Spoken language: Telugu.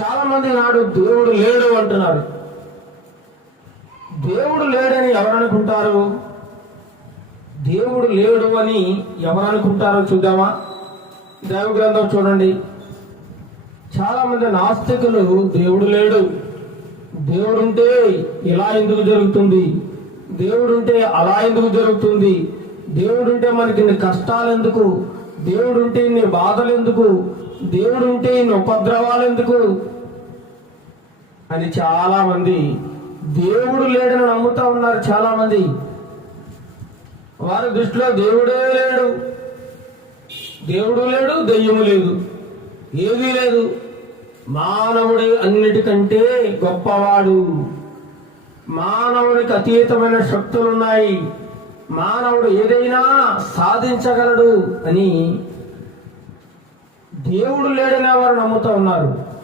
చాలా మంది నాడు దేవుడు లేడు అంటున్నారు. దేవుడు లేడని ఎవరనుకుంటారు? దేవుడు లేడు అని ఎవరనుకుంటారో చూద్దామా? దైవ గ్రంథం చూడండి. చాలా మంది నాస్తికులు దేవుడు లేడు. దేవుడుంటే ఇలా ఎందుకు జరుగుతుంది? దేవుడుంటే అలా ఎందుకు జరుగుతుంది? దేవుడుంటే మనకి ఇన్ని కష్టాలు ఎందుకు దేవుడుంటే ఇన్ని బాధలు ఎందుకు దేవుడు ఉంటే ఇన్ని ఉపద్రవాలు ఎందుకు? అని చాలా మంది దేవుడు లేడని నమ్ముతా ఉన్నారు చాలా మంది వారి దృష్టిలో దేవుడే లేడు. దేవుడు లేడు దెయ్యము లేదు. ఏదీ లేదు. మానవుడి అన్నిటికంటే గొప్పవాడు. మానవుడికి అతీతమైన శక్తులు ఉన్నాయి మానవుడు ఏదైనా సాధించగలడు అని దేవుడు లేడని వారు నమ్ముతూ ఉన్నారు.